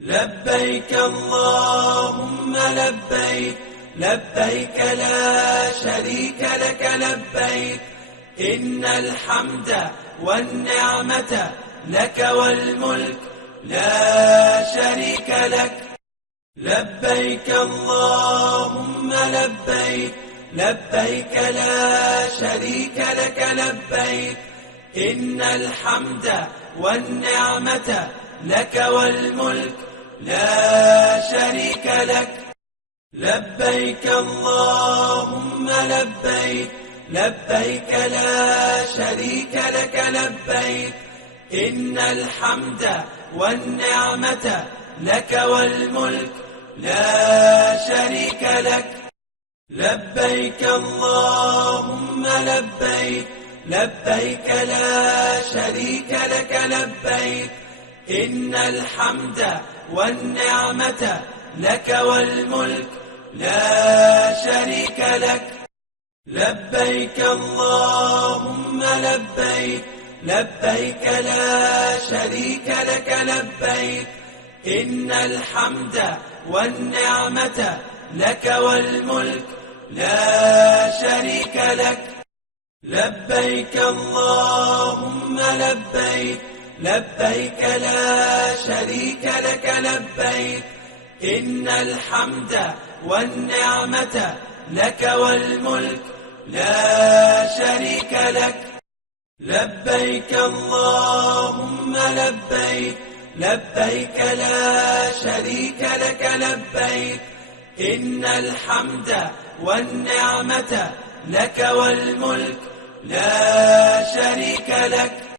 لبيك اللهم لبيك، لبيك لا شريك لك لبيك، إن الحمد والنعمة لك والملك لا شريك لك. لبيك اللهم لبيك، لبيك لا شريك لك لبيك، إن الحمد والنعمة لك والملك لا شريك لك. لبيك اللهم لبيك، لبيك لا شريك لك لبيك، إن الحمد والنعمة لك والملك لا شريك لك. لبيك اللهم لبيك، لبيك لا شريك لك لبيك، إن الحمد والنعمة لك والملك لا شريك لك. لبيك اللهم لبيك، لبيك لا شريك لك لبيك، إن الحمد والنعمة لك والملك لا شريك لك. لبيك اللهم لبيك، لبيك لا شريك لك لبيك، إن الحمد والنعمة لك والملك لا شريك لك. لبيك اللهم لبيك، لبيك لا شريك لك لبيك، إن الحمد والنعمة لك والملك لا شريك لك.